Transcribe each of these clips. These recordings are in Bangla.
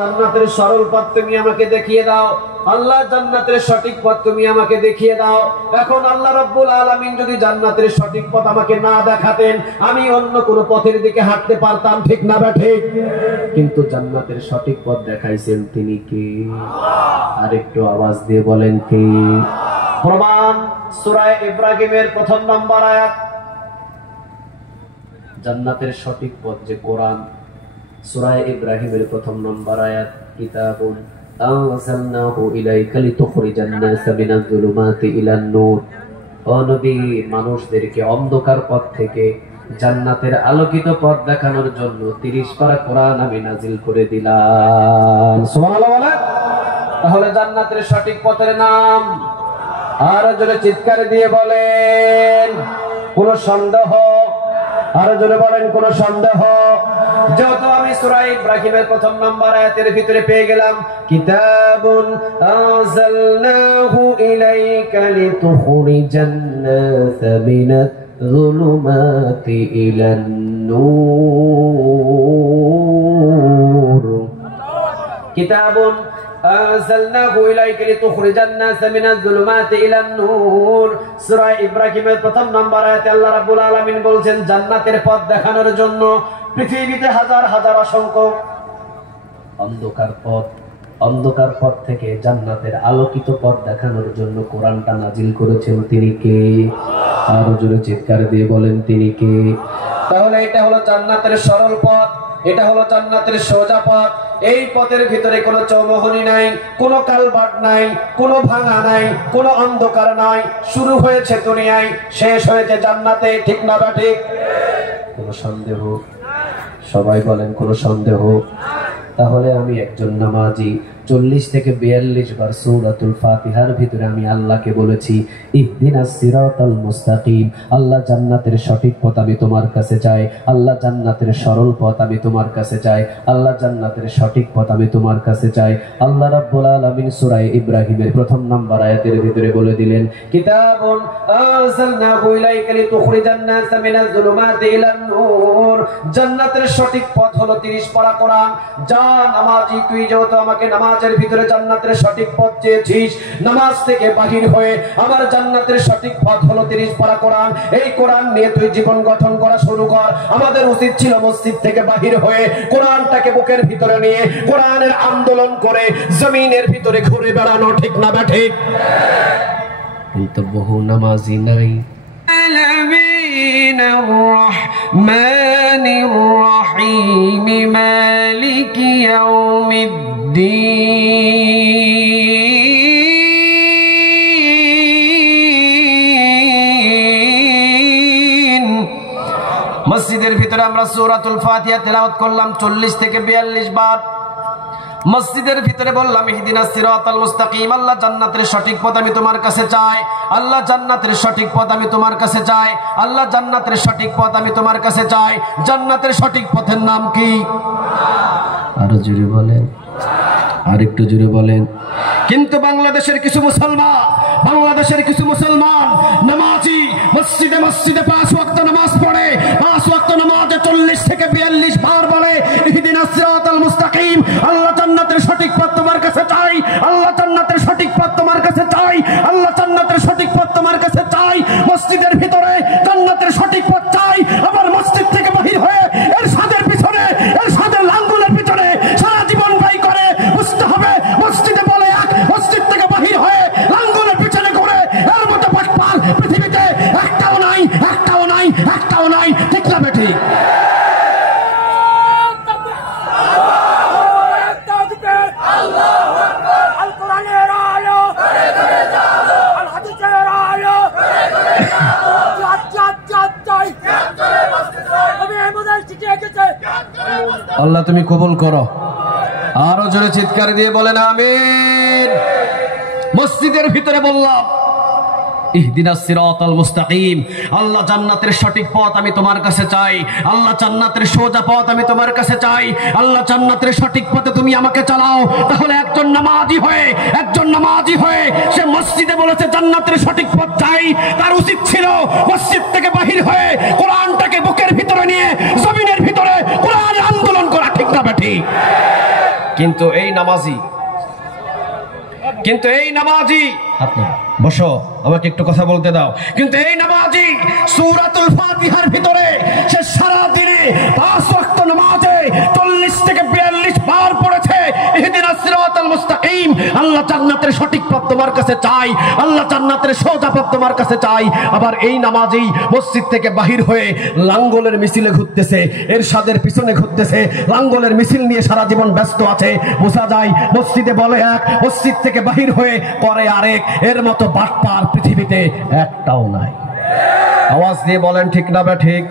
জান্নাতের সরল পথ তুমি আমাকে দেখিয়ে দাও। আল্লাহ জান্নাতের সঠিক পথ তুমি আমাকে দেখিয়ে দাও। এখন আল্লাহ রাব্বুল আলামিন যদি জান্নাতের সঠিক পথ আমাকে না দেখাতেন, আমি অন্য কোন পথের দিকে হাঁটতে পারতাম, ঠিক না বা ঠিক? কিন্তু জান্নাতের সঠিক পথ দেখাইছেন তিনি কে? আরেকটু আওয়াজ দিয়ে বলেন কে? প্রমাণ সূরা ইব্রাহিমের ১ম নম্বর আয়াত। জান্নাতের সঠিক পথ যে কোরআন, সূরা ইব্রাহিমের ১ম নম্বর আয়াত, কিতাবুন আনজালনাহু ইলাইকা লিতুখরিজান নাসা মিনাজ যুলুমাতি ইলান নূর। ও নবী, মানুষদেরকে অন্ধকার পথ থেকে জান্নাতের আলোকিত পথ দেখানোর জন্য ৩০ পারা কোরআন আমি নাজিল করে দিলাম। সুবহানাল্লাহ বলেন। তাহলে জান্নাতের সঠিক পথের নাম আর জোরে চিৎকার দিয়ে বলেন, কোন সন্দেহ? আর জোরে বলেন, কোন সন্দেহ? যত আমি সূরা ইব্রাহিমের ১ম নম্বর আয়াতের ভিতরে পেয়ে গেলাম, কিতাবুন আনজালনাহু ইলাইকা লিতুখরিজান নাসা মিনাজ যুলুমাতি ইলান নূর। কিতাবুন আনজালনাহু ইলাইকা লিতুখরিজান নাসা মিনাজ যুলুমাতি ইলান নূর। সূরা ইব্রাহিমের ১ম নম্বর আয়াতে আল্লাহ রাব্বুল আলামিন বলছেন, জান্নাতের পথ দেখানোর জন্য পৃথিবীতে হাজার হাজার অসংখ্য অন্ধকার পথ থেকে জান্নাতের আলোকিত পথ দেখানোর জন্য কোরআনটা নাজিল করেছেন তিনি কে? আরো জোরে চিৎকার দিয়ে বলেন, তিনি কে? তাহলে এটা হলো জান্নাতের সরল পথ, এটা হলো জান্নাতের সোজা পথ। এই পথের ভিতরে কোনো চৌমুহনী নাই, কোনো কালভার্ট নাই, কোনো ভাঙা নাই, কোনো অন্ধকার নাই। শুরু হয়েছে দুনিয়ায়, শেষ হয়েছে জান্নাতে, ঠিক না বা ঠিক? কোনো সন্দেহ? সবাই বলেন, কোনো সন্দেহ? তাহলে আমি একজন নামাজি ৪০ থেকে ৪২ বার সূরাতুল ফাতিহার ভিতরে আমি আল্লাহকে বলেছি, ইহদিনাস সিরাতাল মুস্তাকিম। আল্লাহ জান্নাতের সঠিক পথ আমি তোমার কাছে চাই, আল্লাহ জান্নাতের সরল পথ আমি তোমার কাছে চাই, আল্লাহ জান্নাতের সঠিক পথ আমি তোমার কাছে চাই। আল্লাহ রাব্বুল আলামিন সূরা ইব্রাহিমের ১ম নম্বর আয়াতের ভিতরে বলে দিলেন, কিতাবুন আনজালনাহু ইলাইকা লিতুখরিজান নাসা মিনাজ যুলুমাতি ইলান নূর। জান্নাতের সঠিক পথ হলো ৩০ পারা কোরআন। যা নামাজি, তুই যেহেতু আমাকে নামাজের ভিতরে জান্নাতের সঠিক পথ চেয়েছিস, নামাজ থেকে বাহির হয়ে আমার জান্নাতের সঠিক পথ হলো ৩০ পারা কোরআন। এই কোরআন নিয়ে তুই জীবন গঠন করা শুরু কর। আমাদের উচিত ছিল মসজিদ থেকে বাহির হয়ে কোরআনটাকে বুকের ভিতরে নিয়ে কোরআনের আন্দোলন করে জমিনের ভিতরে ঘুরে বেড়ানো, ঠিক না বা ঠিক? কিন্তু বহু নামাজি নাই। الرحمن الرحيم مالك يوم الدين। মসজিদের ভিতরে আমরা সূরাতুল ফাতিহা তেলাওয়াত করলাম ৪০ থেকে ৪২ বার। মসজিদের ভিতরে বললাম, ইহদিনাস সিরাতাল মুস্তাকিম। আল্লাহ জান্নাতের সঠিক পথ আমি তোমার কাছে চাই, আল্লাহ জান্নাতের সঠিক পথ আমি তোমার কাছে চাই, আল্লাহ জান্নাতের সঠিক পথ আমি তোমার কাছে চাই। জান্নাতের সঠিক পথের নাম কি? আরো জোরে বলেন, আর একটু জোরে বলেন। কিন্তু বাংলাদেশের কিছু মুসলমান নামাজি মসজিদে ৫ ওয়াক্ত নামাজ পড়ে, ৫ ওয়াক্ত নামাজে ৪০ থেকে ৪২ বার বলে, ইহদিনাস সিরাতাল মুস্তাকিম। আল্লাহ জান্নাতের সঠিক পথ তোমার কাছে চাই, আল্লাহ জান্নাতের সঠিক পথ তোমার কাছে চাই, আল্লাহ জান্নাতের সঠিক পথ তোমার কাছে চাই। মসজিদের ভিতরে জান্নাতের সঠিক পথ চাই, আবার মসজিদ থেকে বাহির হয়ে এরশাদের পিছনে, এরশাদের লাঙ্গলের পিছনে সারা জীবন ব্যয় করে। বুঝতে হবে, মসজিদে বলে এক, মসজিদ থেকে বাহির হয়ে লাঙ্গলের পিছনে ঘুরে এর মতো বাটপার পৃথিবীতে একটাও নাই, একটাও নাই, একটাও নাই, ঠিক না বেঠি? আল্লাহ তুমি কবুল করো। আরো জোরে চিৎকার দিয়ে বলেন আমিন। মসজিদের ভিতরে বললাম, ইহদিনাস সিরাতাল মুস্তাকিম। আল্লাহ জান্নাতের সঠিক পথ আমি তোমার কাছে চাই, আল্লাহ জান্নাতের সোজা পথ আমি তোমার কাছে চাই, আল্লাহ জান্নাতের সঠিক পথে তুমি আমাকে চালাও। তাহলে একজন নামাজি হয়ে সে মসজিদে বলেছে জান্নাতের সঠিক পথ চাই, তার উচিত ছিল মসজিদ থেকে বাহির হয়ে কোরআনটাকে বুকের ভিতরে নিয়ে জমিনের ভিতরে কোরআনের আন্দোলন করা, ঠিক না বেঠি? কিন্তু এই নামাজি বসো, আমাকে একটু কথা বলতে দাও। কিন্তু এই নামাজি সূরাতুল ফাতিহার ভিতরে সে সারা দিনে 5 ওয়াক্ত নামাজে 40 থেকে 42 বার পড়েছে ইহদিনাস সিরাতাল মুস্তাকিম। আল্লাহ জান্নাতের সঠিক পথ তোমার কাছে চাই, আল্লাহ জান্নাতের সোজা পথ তোমার কাছে চাই। আবার এই নামাজি মসজিদ থেকে বাহির হয়ে লাঙ্গলের মিছিলে ঘুরতেছে, এরশাদের পিছনে ঘুরতেছে, লাঙ্গলের মিছিল নিয়ে সারা জীবন ব্যস্ত আছে। বোঝা যায় মসজিদে বলে এক, মসজিদ থেকে বাহির হয়ে করে আরেক। এর মতো বাটপার পৃথিবীতে একটাও নাই। আওয়াজ দিয়ে বলেন ঠিক না ঠিক?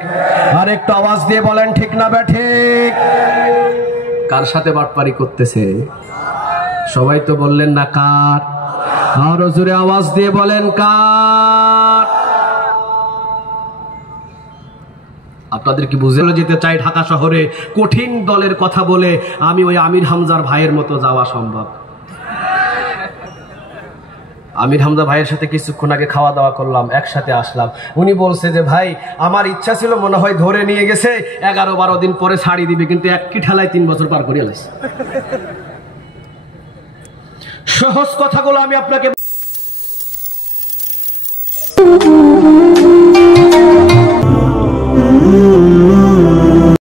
আর একটু আওয়াজ দিয়ে বলেন ঠিক না ঠিক? কার সাথে বাটপারি করতেছে? সবাই তো বললেন না কার? আরো জোরে আওয়াজ দিয়ে বলেন কার? আপনাদের কি বুঝে যেতে চাই ঢাকা শহরে কঠিন দলের কথা বলে আমি ওই আমির হামজার ভাইয়ের মতো যাওয়া সম্ভব? আমির হামজা ভাইয়ের সাথে কিছুক্ষণ আগে খাওয়া দাওয়া করলাম, একসাথে আসলাম। উনি বলছে যে ভাই আমার ইচ্ছা ছিল, মনে হয় ধরে নিয়ে গেছে 11-12 দিন পরে ছাড়ি দিবে, কিন্তু একই ঠেলায় 3 বছর পার করে এলাইছে। সহজ কথাগুলো আমি আপনাকে